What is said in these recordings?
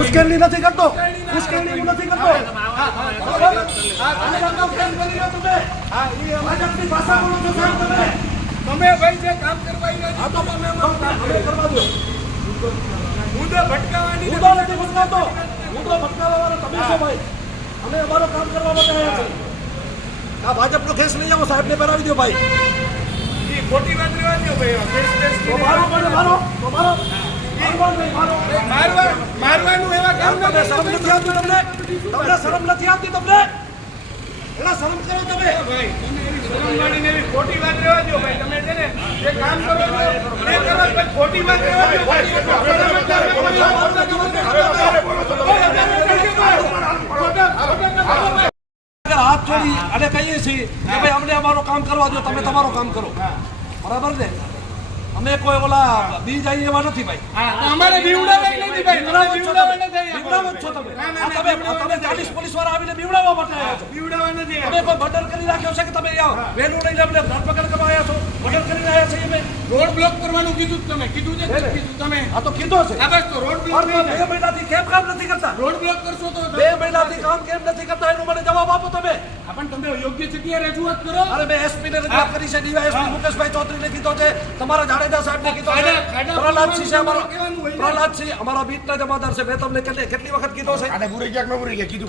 મુશ્કેલી નથી કરતો, મુશ્કેલી નથી કરતો. ભાજપની ભાષા બોલો છો સાહેબ તમે. તમે ભાઈ જે કામ કરવા આ તો તમે કરવા દો. મુદ્દો ભટકાવવાની મુદ્દો નથી ભટકાવતો, મુદ્દો ભટકાવવાનો તમે છો ભાઈ. અમે અમારો કામ કરવા માટે આવ્યા છે. આ ભાજપનો કેસ લઈ આવો, સાહેબને ભરાવી દો ભાઈ. એ ખોટી વાત રહેવા દો ભાઈ. તો મારો પણ મારો તો મારો મારવાનું એવા કામ તમને શરમ નથી આવતી? તમને શરમ નથી આવતી? તમને એલા શરમ કરો તમે ભાઈ. શરમવાળી ને એવી ખોટી વાત રહેવા દો ભાઈ. તમે છે ને જે કામ કરો છો એ કરો, પણ ખોટી વાત રહેવા દો ભાઈ. હાથ જોડી અને કહીએ છીએ કે ભાઈ અમને અમારું કામ કરવા દો, તમે તમારું કામ કરો. બરાબર ને? અમે કોઈ ઓલા બી જાય એવા નથી ભાઈ. અમારે બીવડાવે નથી ભાઈ. બીવડાવો છો તમે. તમે 40 પોલીસ વાળા આવીને બીવડાવવા માટે આવ્યા છો. બીવડાવે નથી. તમે કોઈ મર્ડર કરી રાખ્યો છે કે તમે વહેલું લઈને અમને ધરપકડ કરવા આવ્યા છો? મર્ડર કરીને આવ્યા છે અમે. રોડ બ્લોક કરવાનું કીધું તમે. કીધું છે કીધું તમે. આ તો કીધો છે. બસ તો રોડ બ્લોક 2 મહિનાથી કેમ કામ નથી કરતા? રોડ બ્લોક કરશો તો 2 મહિનાથી કામ કેમ નથી કરતા એનો મને જવાબ આપો તમે. પણ તમે યોગ્ય જગ્યાએ રજૂઆત કરો. અરે મેં એસપી ને રજૂઆત કરી છે, ડીવાયએસપી મુકેશભાઈ ચૌધરીને કીધો છે, તમારા જાડેજા સાહેબને કીધો છે, પ્રહલાદસિંહ છે અમારો, પ્રહલાદસિંહ અમારા બીટના જમાદાર છે. મેં તમને કેટલી વખત કીધો છે? આને પૂરી ક્યાંક ન પૂરી ગયા કીધું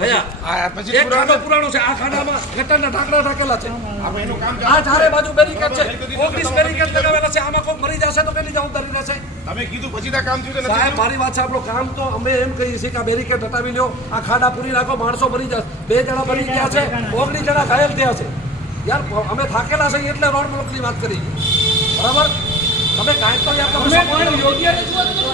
પછી એક ખાડો પુરાણો છે. આ ખાડામાં ગટરના ઢાંકણા ઢાંકેલા છે. આપણે એનું કામ આ ચારે બાજુ બેરિકેડ છે, 29 બેરિકેડ લગાવેલા છે. આમાં કોઈ મરી જશે તો કેટલી જવાબદારી રહેશે? તમે કીધું પછી આ કામ થયું તો સાહેબ મારી વાત સાંભળો. કામ તો અમે એમ કહીએ છીએ કે આ બેરિકેડ હટાવી લ્યો, આ ખાડા પૂરી નાખો, માણસો મરી જશે. 2 જણા મરી ગયા છે, 19 જણા ઘાયલ થયા છે. યાર અમે થાકેલા છે એટલે રોડ બ્લોકની વાત કરી. બરાબર? તમે કાંઈક તો યાર યોગ્ય રજૂઆત કરો.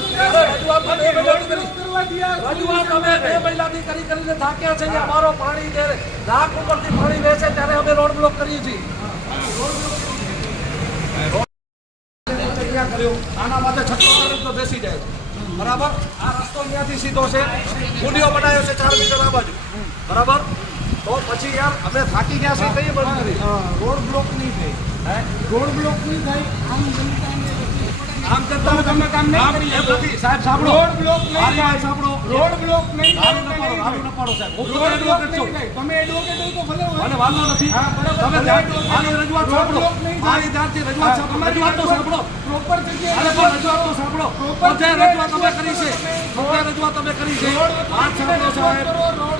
રજૂઆત અમે 2 મહિનાથી કરીને થાક્યા છે. અમારો પાણી જે નાક ઉપરથી પાણી વહેશે ત્યારે અમે રોડ બ્લોક કરીએ છીએ. આના માટે 36 તો બેસી જાય છે. બરાબર? આ રસ્તો ત્યાંથી સીધો છે, ગુંડીઓ બનાવ્યો છે 4 મીટર આ બાજુ. બરાબર? તો પછી યાર અમે થાકી ગયા છે. કઈ બંધ કરી રોડ બ્લોક નહીં થાય. રોડ બ્લોક નહીં થાય. આમ જનતા તમે કામ નહીં કરી એમ નથી સાહેબ. સાંભળો, રોડ બ્લોક નહીં મારી વાત થાય. સાંભળો. રોડ બ્લોક નહીં રાડું ન થાય. પાડો, રાડું ન પાડો સાહેબ. હું તો રોડ બ્લોક એડવોકેટ છું. નહીં થાય. તમે એડવોકેટ હોય તો ભલે હોય. મને વાંધો નથી. હા, બરાબર. તમે મારી રજૂઆત સાંભળો. રોડ બ્લોક નહીં થાય. મારી જાતથી રજૂઆત સાંભળો. રજૂઆત તો સાંભળો. પ્રોપર અરે જગ્યાએ પણ રજૂઆત તો સાંભળો. જે રજૂઆત અમે કરી છે, જે રજૂઆત અમે કરી છે, વાત સાંભળો સાહેબ.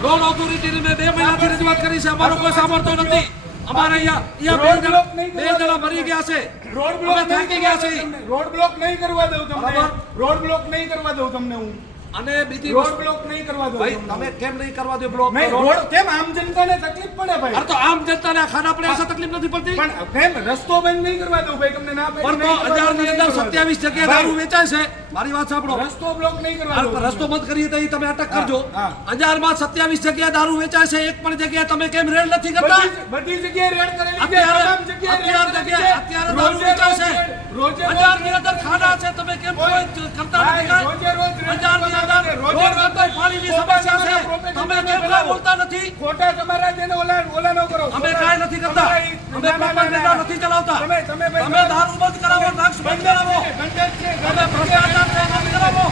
રોડ ઓથોરિટીને મેં 2 મહિનાથી રજૂઆત કરી છે. અમારો કોઈ સાંભળતો નથી. અમારે અહીંયા 2 જણા મરી ગયા છે. રોડ બ્લોક અમે થાકી ગયા છે. રોડ બ્લોક નહીં કરવા દઉં તમને. બરાબર. રોડ બ્લોક નહીં કરવા દઉં તમને હું. અને બીજી રોડ વસ્તુ- બ્લોક નહીં કરવા દઉં ભાઈ તમને. તમે કેમ નહીં કરવા દો બ્લોક? નહીં, રોડ કેમ આમ જનતાને તકલીફ પડે ભાઈ. અરે તો આમ જનતાને આ ખાડા પડે છે, તકલીફ નથી પડતી? પણ કેમ રસ્તો બંધ નહીં કરવા દઉં ભાઈ તમને ના પણ તો 1000 ની અંદર 27 જગ્યાએ દારૂ વેચાય છે. મારી વાત સાંભળો. રસ્તો બ્લોક નહીં કરવા દઉં. રસ્તો બંધ કરીએ તો ઈ તમે અટક કરજો. હા. 1000 માં 27 જગ્યાએ દારૂ વેચાય છે. એક પણ જગ્યાએ તમે કેમ રેડ નથી કરતા? બધી જગ્યાએ રેડ કરેલી છે. અત્યારે તમામ જગ્યાએ રેડ કરેલી છે. દારૂ વેચાય છે. રોજે 1000 ની અંદર ખાડા છે. તમે કેમ કોઈ કરતા નથી કાંઈ? રોજે રોજ રેડ 1000 ની અંદર રોડ રસ્તા પાણીની સમસ્યા છે. તમે કેમ કાંઈ બોલતા નથી? ખોટા તમારા જેને ઓલા ન કરો. અમે કાંઈ નથી કરતા. અમે પ્રોપેગેન્ડા નથી ચલાવતા. તમે તમે દારૂ બંધ કરાવો, ડ્રગ્સ બંધ કરાવો. તમે ભ્રષ્ટાચાર બંધ કરાવો.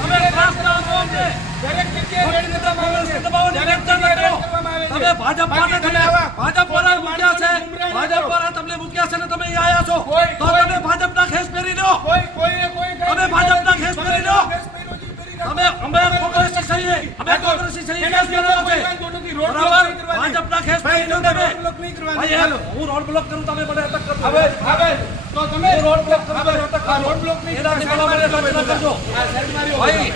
તમે ત્રાસ ના આપો અમને. દરેક જગ્યાએ રેડ કરવામાં આવે છે. દબાવવાની વ્યક્તિ ન કરો. તમે ભાજપ માટે ભાજપ વાળા મૂક્યા છે. ભાજપ વાળા તમને મૂક્યા છે ને તમે અહીં આવ્યા છો. તો તમે ભાજપના ખેસ પહેરી લો. તમે ભાજપના ખેસ પહેરી લો. અમે કોંગ્રેસી છીએ. અમે કોંગ્રેસી છીએ. ખેસ પહેરેલો છે. બરાબર? ભાજપના ખેસ પહેરી લો તમે. ભાઈ હેલો, હું રોડ બ્લોક કરું તમે મને અટક કરજો. હવે તો તમે હું રોડ બ્લોક કરું તમે અટક કરજો. રોડ બ્લોક નહીં એનાથી પહેલા મને અટક ન કરજો. ભાઈ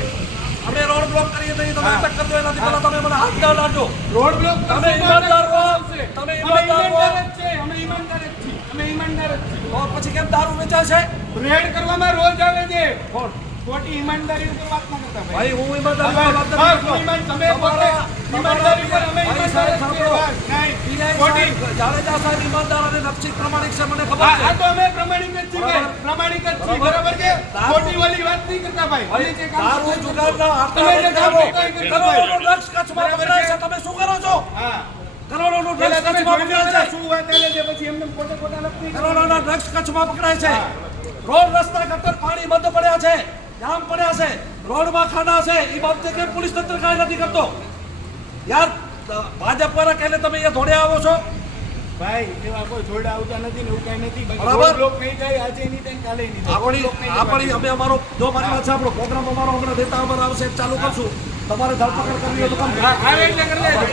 અમે રોડ બ્લોક કરીએ તો તમે અટક કરજો. એનાથી પહેલા તમે મને હાથ ના લાગજો. રોડ બ્લોક તમે ઈમાનદાર હો. તમે ઈમાનદાર હો. અમે ઈમાનદાર જ છીએ. અમે ઈમાનદાર જ છીએ. તો પછી કેમ દારૂ વેચાય છે? રેડ કરવામાં રોજ આવે છે. કોણ? ખોટી ઈમાનદારી ઉપર વાત ન કરતા ભાઈ. ભાઈ હું ઈમાનદાર હા, વાત નથી હા, કરતો. તમે પોતે ઈમાનદારી પર અમે ભાઈ ઈમાનદાર સાહેબ જ છીએ. સાંભળો. નહીં, પીઆઈ ખોટી. સાહેબ, જાડેજા સાહેબ ઈમાનદાર અને નફસી પ્રમાણિક છે મને ખબર આ છે. તો અમે પ્રમાણિક જ છીએ. બરાબર. પ્રમાણિક જ છીએ. બરાબર. બરાબર છે? દારૂ- ખોટી વાળી વાત નહીં કરતા ભાઈ. અમે જે કામ દારૂ કરીએ છીએ. જુગારના આટલા તમે જે કામ કરો. કરતા હોય એ કરતા કરોડોનો હોય. ડ્રગ્સ કચ્છમાં પકડાય છે. તમે શું કરો છો? હા. કરોડોનો પેલા ડ્રગ્સ તમે કચ્છમાં જોઈ લો પકડાય છે. શું વાત ચાલે છે પછી એમને ખોટા લપ નહીં કરો. કરોડોના ડ્રગ્સ કચ્છમાં પકડાય છે. રોડ રસ્તા ગટર પાણી બંધ પડ્યા છે. જામ પડ્યા છે, રોડમાં ખાડા છે, એ બાબતે કેમ પોલીસ તંત્ર કાંઈ નથી કરતો? યાર ભાજપ વાળા કહે તમે અહીંયા દોડ્યા આવો છો? ભાઈ એવા કોઈ જોડે આવતા નથી ને એવું કઈ નથી. બરાબર. બ્લોક નહીં થાય આજે નહીં થાય ને કાલે નહીં થાય. આપણી અમે અમારો જો મારી વાત સાંભળો, પ્રોગ્રામ અમારો હમણાં નેતા અમારો આવશે ચાલુ કરશું. તમારે ધરપકડ કરવી હોય તો કામ આવે એટલે કરી લેજો.